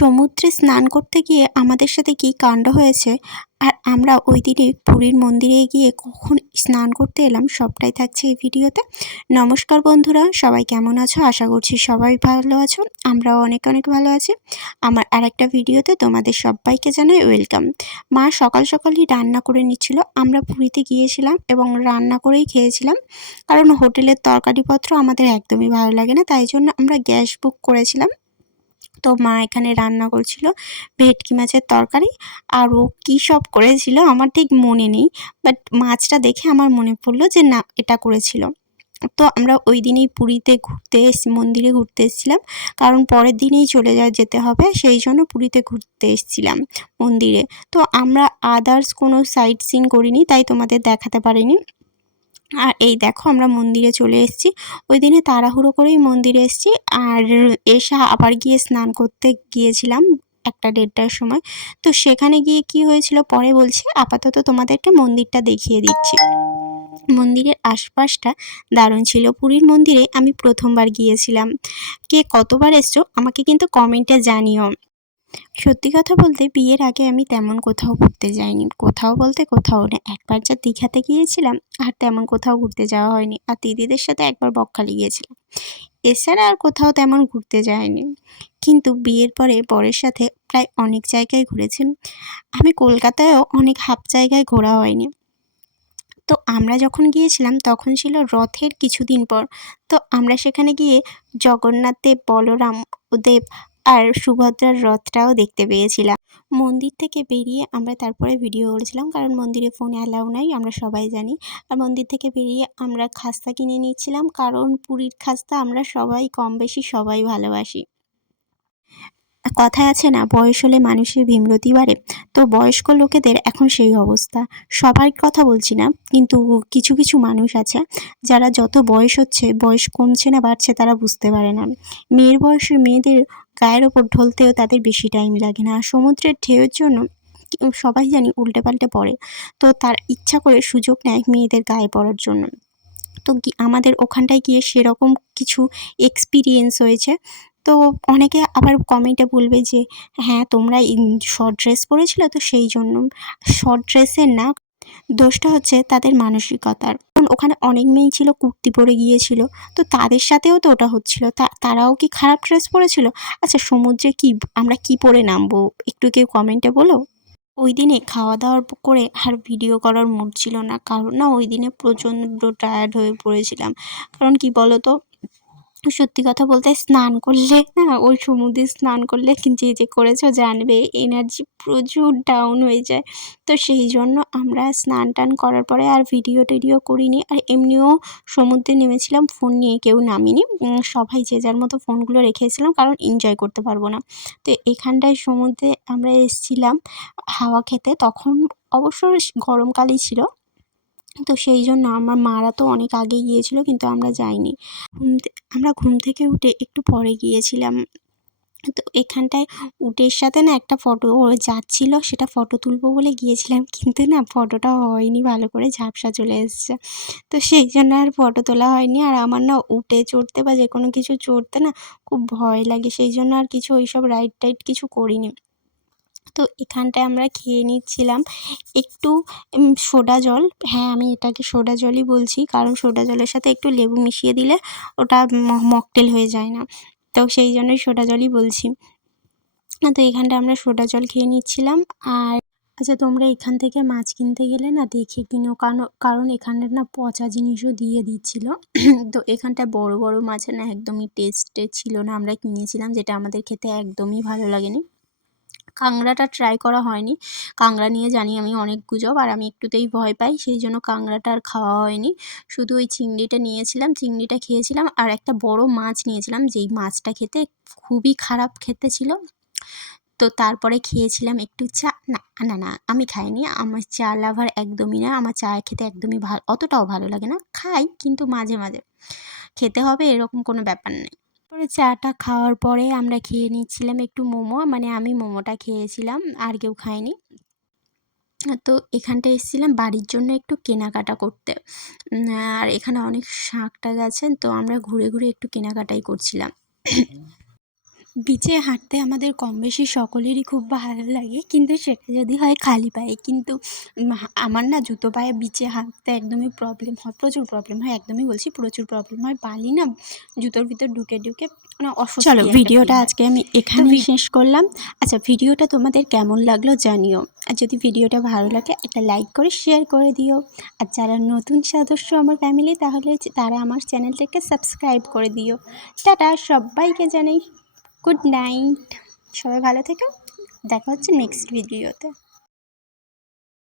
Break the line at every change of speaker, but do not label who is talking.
সমুদ্রে স্নান করতে গিয়ে আমাদের সাথে কী কাণ্ড হয়েছে? আর আমরা ওই দিনে পুরীর মন্দিরে গিয়ে কখন স্নান করতে এলাম সবটাই থাকছে এই ভিডিওতে। নমস্কার বন্ধুরা, সবাই কেমন আছো? আশা করছি সবাই ভালো আছো। আমরাও অনেক অনেক ভালো আছি। আমার আর একটা ভিডিওতে তোমাদের সবাইকে জানাই ওয়েলকাম। মা সকাল সকালই রান্না করে নিচ্ছিল। আমরা পুরীতে গিয়েছিলাম এবং রান্না করেই খেয়েছিলাম। কারণ হোটেলের তরকারিপত্র আমাদের একদমই ভালো লাগে না, তাই জন্য আমরা গ্যাস বুক করেছিলাম। তো মা এখানে রান্না করছিল ভেটকি মাছের তরকারি আর ও কী সব করেছিল আমার ঠিক মনে নেই বাট মাছটা দেখে আমার মনে পড়ল যে না, এটা করেছিল। তো আমরা ওই দিনেই পুরীতে ঘুরতে এসেছি, মন্দিরে ঘুরতে এসেছিলাম, কারণ পরের দিনেই চলে যা, যেতে হবে, সেই জন্য পুরীতে ঘুরতে এসেছিলাম মন্দিরে। তো আমরা আদার্স কোনো সাইট সিন করিনি, তাই তোমাদের দেখাতে পারিনি। আর এই দেখো আমরা মন্দিরে চলে এসেছি। ওই দিনে তাড়াহুড়ো করেই মন্দিরে এসেছি আর এসে আবার গিয়ে স্নান করতে গিয়েছিলাম একটা দেড়টার সময়। তো সেখানে গিয়ে কি হয়েছিল পরে বলছি, আপাতত তোমাদেরকে মন্দিরটা দেখিয়ে দিচ্ছি। মন্দিরের আশপাশটা দারুণ ছিল। পুরীর মন্দিরে আমি প্রথমবার গিয়েছিলাম। কে কতবার এসছো আমাকে কিন্তু কমেন্টে জানিও। সত্যি কথা বলতে বিয়ের আগে আমি তেমন কোথাও ঘুরতে যাইনি। কোথাও বলতে কোথাও না, একবার যা দীঘাতে গিয়েছিলাম আর তেমন কোথাও ঘুরতে যাওয়া হয়নি। আর দিদিদের সাথে একবার বকখালি গিয়েছিলাম। এছাড়া আর কোথাও তেমন ঘুরতে যায়নি কিন্তু বিয়ের পরে বরের সাথে প্রায় অনেক জায়গায় ঘুরেছি। আমি কলকাতায়ও অনেক হাফ জায়গায় ঘোরা হয়নি। তো আমরা যখন গিয়েছিলাম তখন ছিল রথের কিছুদিন পর। তো আমরা সেখানে গিয়ে জগন্নাথ দেব, বলরাম দেব আর সুভদ্রার রথটাও দেখতে পেয়েছিলাম। মন্দির থেকে বেরিয়ে আমরা তারপরে ভিডিও করেছিলাম, কারণ মন্দিরে ফোন অ্যালাউ নাই, আমরা সবাই জানি। আর মন্দির থেকে বেরিয়ে আমরা খাস্তা কিনে নিচ্ছিলাম কারণ পুরীর খাস্তা আমরা সবাই কম বেশি সবাই ভালোবাসি। কথায় আছে না, বয়স হলে মানুষের ভীমরতি বাড়ে, তো বয়স্ক লোকেদের এখন সেই অবস্থা। সবার কথা বলছি না, কিন্তু কিছু কিছু মানুষ আছে, যারা যত বয়স হচ্ছে, বয়স কমছে না, বাড়ছে তারা বুঝতে পারে না। মেয়ের বয়সে মেয়েদের গায়ের ওপর ঢলতেও তাদের বেশি টাইম লাগে না। সমুদ্রের ঢেউয়ের জন্য সবাই জানি উল্টে পাল্টে পড়ে। তো তার ইচ্ছা করে সুযোগ নেয় মেয়েদের গায়ে পড়ার জন্য। তো আমাদের ওখানটায় গিয়ে সেরকম কিছু এক্সপিরিয়েন্স হয়েছে। তো অনেকে আবার কমেন্টে বলবে যে হ্যাঁ তোমরা শর্ট ড্রেস পরেছিলে তো সেই জন্য। শর্ট ড্রেসের না দোষটা হচ্ছে তাদের মানসিকতার। কারণ ওখানে অনেক মেয়েই ছিল, কুর্তি পরে গিয়েছিল, তো তাদের সাথেও তো ওটা হচ্ছিল। তারাও কি খারাপ ড্রেস পরেছিল? আচ্ছা সমুদ্রে কি, আমরা কি পরে নামবো? একটু কেউ কমেন্টে বলো। ওই দিনে খাওয়া দাওয়ার করে আর ভিডিও করার মুড ছিল না। কারণ না, ওই দিনে প্রচণ্ড টায়ার্ড হয়ে পড়েছিলাম। কারণ কি বলো তো সত্যি কথা বলতে স্নান করলে, না, ওই সমুদ্রে স্নান করলে যে যে করেছ জানবে এনার্জি প্রচুর ডাউন হয়ে যায়। তো সেই জন্য আমরা স্নান টান করার পরে আর ভিডিও টিডিও করিনি। আর এমনিও সমুদ্রে নেমেছিলাম ফোন নিয়ে কেউ নামিনি। সবাই যে যার মতো ফোনগুলো রেখেছিলাম, কারণ এনজয় করতে পারব না। তো এখানটায় সমুদ্রে আমরা এসেছিলাম হাওয়া খেতে, তখন অবশ্য গরমকালই ছিল। তো সেই জন্য আমার মারা তো অনেক আগে গিয়েছিল, কিন্তু আমরা যাইনি। ঘুম আমরা ঘুম থেকে উঠে একটু পরে গিয়েছিলাম। তো এখানটায় উটের সাথে না একটা ফটো যাচ্ছিল, সেটা ফটো তুলবো বলে গিয়েছিলাম, কিন্তু না ফটোটা হয়নি, ভালো করে ঝাপসা চলে এসছে। তো সেই জন্য আর ফটো তোলা হয়নি, আর আমার না উটে চড়তে বা যে কোনো কিছু চড়তে না খুব ভয় লাগে, সেই জন্য আর কিছু ওইসব রাইড টাইড কিছু করিনি। তো এখানটায় আমরা খেয়ে নিচ্ছিলাম। একটু সোডা জল। হ্যাঁ আমি এটাকে সোডা জলই বলছি, কারণ সোডা জলের সাথে একটু লেবু মিশিয়ে দিলে ওটা মকটেল হয়ে যায় না। তো সেই জন্যই সোডা জলই বলছি। তো এখানটায় আমরা সোডা জল খেয়ে নিচ্ছিলাম। আর আচ্ছা তোমরা এখান থেকে মাছ কিনতে গেলে না দেখে কিনো কারণ কারণ এখানে না পচা জিনিসও দিয়ে দিচ্ছিল। তো এখানটায় বড় বড় মাছ না একদমই টেস্টে ছিল না। আমরা কিনেছিলাম, যেটা আমাদের খেতে একদমই ভালো লাগেনি। কাঁকড়াটা ট্রাই করা হয়নি। কাঁকড়া নিয়ে জানি আমি অনেক গুজব আর আমি একটুতেই ভয় পাই, সেই জন্য কাঁকড়াটা আর খাওয়া হয়নি। শুধু ওই চিংড়িটা নিয়েছিলাম, চিংড়িটা খেয়েছিলাম আর একটা বড় মাছ নিয়েছিলাম, যেই মাছটা খেতে খুবই খারাপ খেতে ছিল। তো তারপরে খেয়েছিলাম একটু চা, না না না, আমি খাইনি, আমার চা লাভার একদমই না, আমার চা খেতে একদমই ভালো অতটাও ভালো লাগে না, খাই কিন্তু মাঝে মাঝে। খেতে হবে এরকম কোনো ব্যাপার নেই। তারপরে চাটা খাওয়ার পরে আমরা খেয়ে নিচ্ছিলাম একটু মোমো। মানে আমি মোমোটা খেয়েছিলাম, আর কেউ খায়নি। তো এখানটা এসেছিলাম বাড়ির জন্য একটু কেনাকাটা করতে। আর এখানে অনেক শাঁখ টাক আছে, তো আমরা ঘুরে ঘুরে একটু কেনাকাটাই করছিলাম।
বিচে হাঁটতে আমাদের কম বেশি সকলেরই খুব ভালো লাগে। কিন্তু সেটা যদি হয় খালি পায়ে। কিন্তু আমার না জুতো পায়ে বিচে হাঁটতে একদমই প্রবলেম হয় প্রচুর প্রবলেম হয়। একদমই বলছি প্রচুর প্রবলেম হয়। বালি না জুতোর ভিতর ঢুকে ঢুকে মানে
চলো ভিডিওটা আজকে আমি
এখানে
শেষ করলাম। আচ্ছা ভিডিওটা তোমাদের কেমন লাগল জানিও। আর যদি ভিডিওটা ভালো লাগে একটা লাইক করে শেয়ার করে দিও। আর যারা নতুন সদস্য আমার ফ্যামিলি তাহলে তারা আমার চ্যানেলটাকে সাবস্ক্রাইব করে দিও। টাটা সবাইকে জানাই। গুড নাইট সবাই ভালো থেকো। দেখা হচ্ছে নেক্সট ভিডিওতে